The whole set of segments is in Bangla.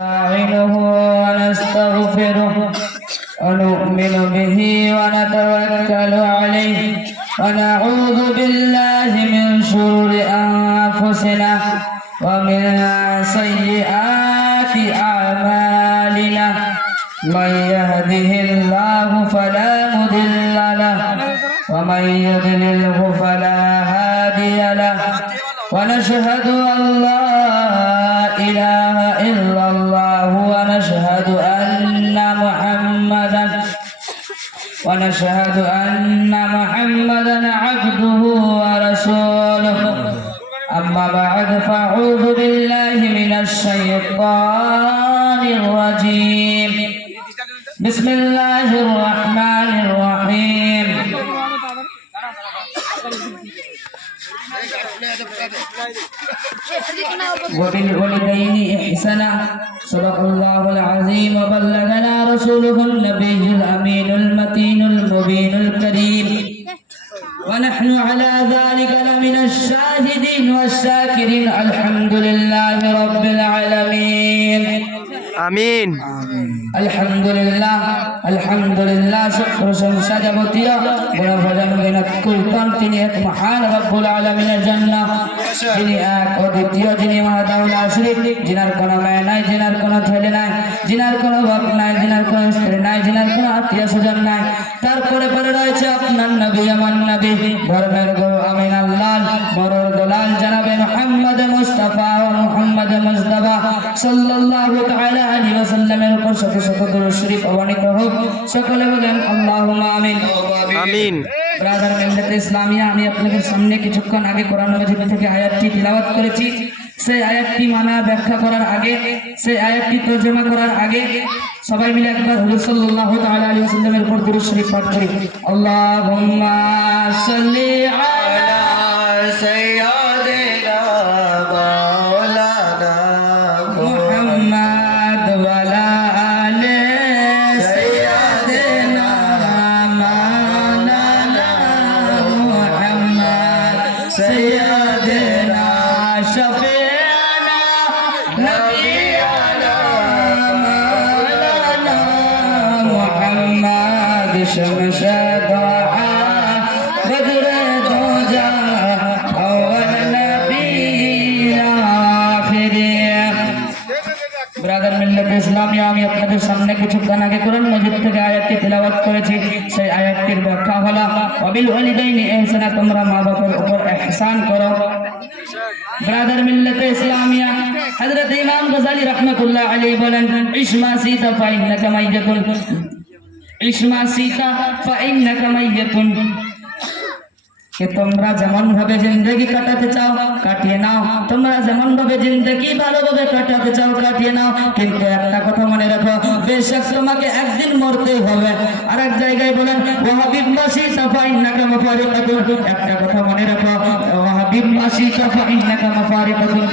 نستعينه ونستغفره ونؤمن به ونتوكل عليه ونعوذ بالله من شرور أنفسنا ومن سيئات أعمالنا من يهده الله فلا مضل له ومن يضلله فلا هادي له ونشهد أن لا إله إلا الله ونشهد أن محمدا عبده ورسوله أما بعد فأعوذ بالله من الشيطان الرجيم بسم الله الرحمن الرحيم وبالوالدين إحسانا صدق الله العظيم وبلغنا رسوله النبي الأمين المتين المبين الكريم ونحن على ذلك لمن الشاهدين والشاكرين الحمد لله رب العالمين আমিন। আলহামদুলিল্লাহ প্রশংসা যাবতীয় বড় ভজন কীর্তন তিনি এক মহান রব্বুল আলামিনের জন্য, যিনি এক অদ্বিতীয়, যিনি মহাদাউলা শরীফ, যিনার কোনো মেয়ে নাই, যিনার কোনো ছেলে নাই, যিনার কোনো বাপ নাই, যিনার কোনো স্ত্রী নাই, যিনার কোনো আত্মীয় স্বজন নাই। তারপরে পরে রয়েছে আপনার নবী, আমার নবী, ধর্মের গুরু আমিন আল্লাহ বড়র দলাল জনাবে মুহাম্মদ মুস্তাফা ও মুহাম্মদ মুজতবা সাল্লাল্লাহু তাআলা আলাইহি ওয়াসাল্লামের উপর শত শত দরুদ শরীফ অবতীর্ণ হোক। সকলে বলেন আল্লাহুম্মা আমিন। আমিন। ব্রাদার মিল্লাতে ইসলামিয়া, আমি আপনাদের সামনে কিছুক্ষণ আগে কোরআন মাজিদ থেকে আয়াতটি তিলাওয়াত করেছি। সেই আয়াতটি মানা ব্যাখ্যা করার আগে, সেই আয়াতটি তরজমা করার আগে সবাই মিলে একবার হুজুর সাল্লাল্লাহু তাআলা আলাইহি ওয়াসাল্লামের উপর দরুদ শরীফ পাঠ করি। আল্লাহুম্মা সাল্লি আলা সাইয়্যিদিনা মাওলানা মুহাম্মদ ওয়া আলা আলি সাইয়্যিদিনা মাওলানা মুহাম্মদ সাইয়্যিদিনা শাফি'ানা নবিয়ানা মাওলানা মুহাম্মদ শামশাদ বদরে দোজা আওয়াল নবী আখিরে। ব্রাদার মিল্লাতে ইসলামিয়া, আমি আপনাদের সামনে কিছুক্ষণ আগে কোরআন মাজিদ থেকে আয়াতটি তিলাওয়াত করেছি। সেই আয়াতটির ব্যাখ্যা হলো ওয়াবিল ওয়ালিদাইনি ইহসানা, তোমরা মা বাবার উপর ইহসান করো। ব্রাদার মিল্লাতে ইসলামিয়া, হযরত ইমাম গজালি রাহমাতুল্লাহ আলাইহি বলেন, ইসমা সিতা ফাইন্নাকা মাইয়াতুন, ইসমা সিতা ফাইন্নাকা মাইয়াতুন, कि তোমরা যেমন ভাবে জিন্দেগি কাটাতে চাও কাটিয়ে নাও, তোমরা যেমন ভাবে জিন্দেগি ভালোভাবে কাটাতে চাও কাটিয়ে নাও, কিন্তু একটা কথা মনে রাখো, বেশক তোমাকে একদিন মরতেই হবে। আর এক জায়গায় বলেন ওয়াহাবিব মাসি তাফাইন্নাকা মাফারিকাতুন, একটা কথা মনে রাখো, ওয়াহাবিব মাসি তাফাইন্নাকা মাফারিকাতুন,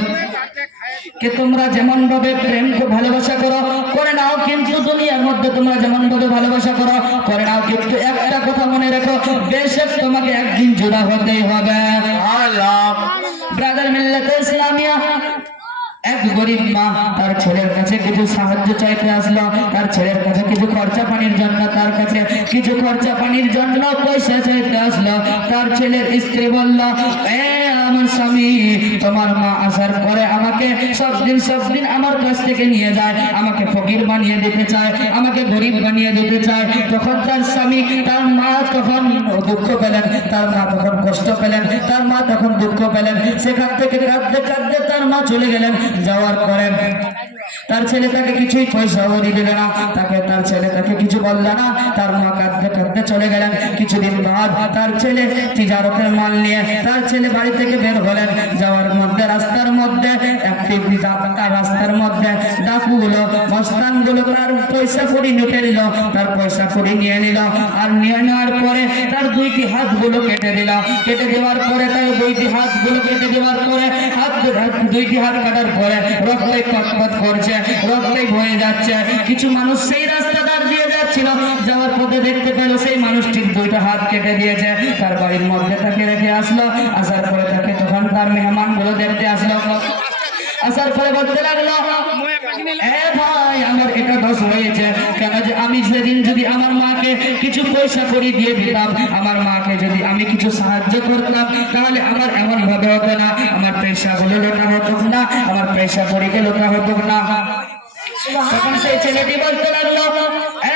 कि তোমরা যেমন ভাবে প্রেম ভালোবাসা করো করে নাও, কিন্তু দুনিয়ার মধ্যে তোমরা যেমন ভাবে ভালোবাসা করো করে নাও, কিন্তু একটা কথা মনে রাখো, বেশক তোমাকে একদিন জোড়া হতেই হবে। ব্রাদার মিল্লাতে ইসলামিয়া, এক গরিব মা তার ছেলের কাছে কিছু সাহায্য চাইতে আসলো, তার ছেলের কাছে কিছু খরচা পানির জন্য, তার কাছে কিছু খরচা পানির জন্য পয়সা চাইতে আসলো। তার ছেলের স্ত্রী বলল, আমার স্বামী, তোমার মা আসার পরে আমাকে সব দিন আমার কাছ থেকে নিয়ে যায়, আমাকে ফকির বানিয়ে দিতে চায়, আমাকে গরিব বানিয়ে দিতে চায়। তখন তার স্বামী, তার মা তখন দুঃখ পেলেন, তার মা তখন কষ্ট পেলেন, তার মা তখন দুঃখ পেলেন। সেখান থেকে কাঁদতে কাঁদতে তার মা চলে গেলেন। যাওয়ার পরে তার ছেলে তাকে কিছুই পয়সাও দিল না, তার ছেলে তাকে কিছু বলল না। তার মা কাঁদতে কাঁদতে চলে গেলেন। কিছুদিন বাদ তার ছেলে তিজারতের মাল নিয়ে তার ছেলে বাড়ি থেকে বের হলেন। যাওয়ার মধ্যে রাস্তার মধ্যে রাস্তার মধ্যে ডাকুগুলো মস্তানগুলো তার পয়সা ফুড়ি লুটে নিল, তার পয়সা ফুড়ি নিয়ে নিল। আর নিয়ে নেওয়ার পরে তার দুইটি হাতগুলো কেটে দিল। কেটে দেওয়ার পরে তার দুইটি হাতগুলো কেটে দেওয়ার পরে দুইটি হাত কাটার পরে রক্তে কটকট করছে, রক্তে বয়ে যাচ্ছে। কিছু মানুষ সেই রাস্তাটার দিয়ে যাচ্ছিল, যাওয়ার পথে দেখতে পেল সেই মানুষটির দুইটা হাত কেটে দিয়েছে। তার বাড়ির মধ্যে তাকে রেখে আসলো। আসার পরে তাকে তখন তার মেহমান গুলো দেখতে আসলো। আসার পরে বলতে লাগলো, এ ভাই আমার এটা দোষ হয়েছে কেন যে আমি সেদিন যদি আমার মাকে কিছু পয়সা করে দিয়ে দিতাম, আমার মাকে যদি আমি কিছু সাহায্য করতাম, তাহলে আমার এমন ভাবে হতো না, আমার পয়সাগুলো লোটা হতো না, আমার পয়সা পরিকে লোটা হতো না। তখন সেই ছেলেটি বলতে লাগলো,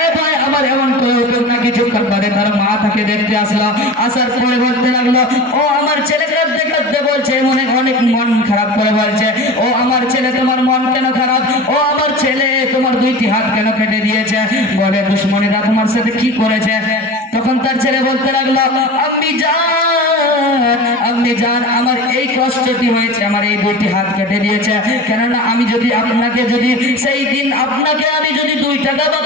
এ ভাই আমার এমন করে হতো না। কিছুক্ষণ পরে তার মা তাকে দেখতে আসলো, আসার পরে বলতে লাগলো, ও আমার ছেলেকে দেখতে বলছে, মনে অনেক মন খারাপ করে বলছে, ও আমার ছেলে তোমার মন কেন খারাপ, ও আমার ছেলে তোমার দুইটি হাত কেন কেটে দিয়েছে, বলে দুশ্মনেরা তোমার সাথে কি করেছে? তখন তার ছেলে বলতে লাগলো, আম্মি জান আমার এই কষ্টটি হয়েছে, আমার এই দুইটি হাত কেটে দিয়েছে, কেননা আমি যদি আপনাকে যদি সেই দিন আপনাকে আমি যদি 2 টাকা বা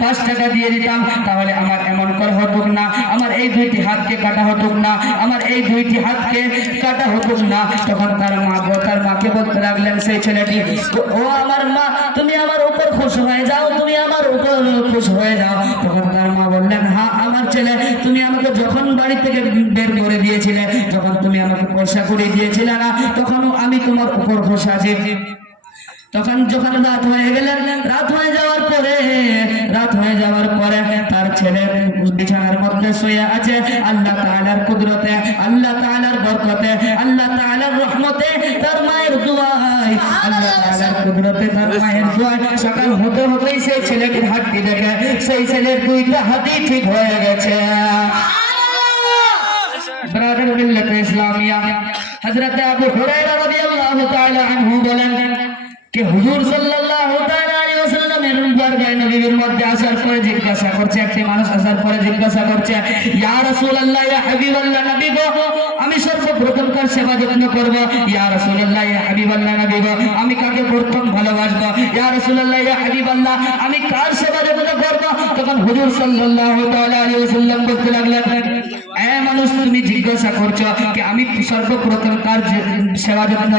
5 টাকা দিয়ে দিতাম, তাহলে আমার এমন করে হতো না, আমার এই দুইটি হাতকে কাটা হতো না, আমার এই দুইটি হাতকে কাটা হতো না। তখন তার মাকে বলতে লাগলেন সেই ছেলেটি, ও আমার মা তুমি আমার উপর খুশ হয়ে যাও, তুমি আমার উপর খুশ হয়ে যাও। তখন তার মা বললেন, হ্যাঁ আমার ছেলে, তুমি আমাকে যখন বাড়ি থেকে বের করে দিয়েছিলে, যখন তুমি আমাকে পয়সা করে দিয়েছিলে না, তখনও আমি তোমার উপর খুশ আছি। তখন যখন রাত হয়ে গেলেন, রাত হয়ে যাওয়ার পরে তার ছেলে বিছানার মধ্যে শুয়ে আছে। আল্লাহ তাআলার কুদরতে, আল্লাহ তাআলার বরকতে, আল্লাহ তাআলার রহমতে, তার মায়ের দুআয়, আল্লাহ তাআলার কুদরতে, তার মায়ের দুআয় সকাল হতে হতেই সেই ছেলেটির হাতটি দেখে সেই ছেলের 2টা হাতই ঠিক হয়ে গেছে। ব্রাদার মিল্লাত ইসলামিয়া হযরত আবু হুরায়রা রাদিয়াল্লাহু তাআলা আনহু বলেন कि हुजूर सल्लल्लाहु ताआला अलैहि ওয়াসাল্লামের দরবারে নবীর মধ্যে আসার পরে জিজ্ঞাসা করছে, একটি মানুষ আসার পরে জিজ্ঞাসা করছে, ইয়া রাসূলুল্লাহ ইয়া হাবিবাল্লাহ নবী গো, আমি সর্বপ্রথম কার সেবা যত্ন করব? ইয়া রাসূলুল্লাহ ইয়া হাবিবাল্লাহ নবী গো, আমি কাকে প্রথম ভালোবাসবো? ইয়া রাসূলুল্লাহ ইয়া হাবিবাল্লাহ, আমি কার সেবা যত্ন করব? তখন হুজুর সাল্লাল্লাহু তাআলা আলাইহি ওয়াসাল্লাম বলতে লাগলেন, এ মানুষ তুমি জিজ্ঞাসা করছো কি আমি সর্বপ্রথম কার সেবা যত্ন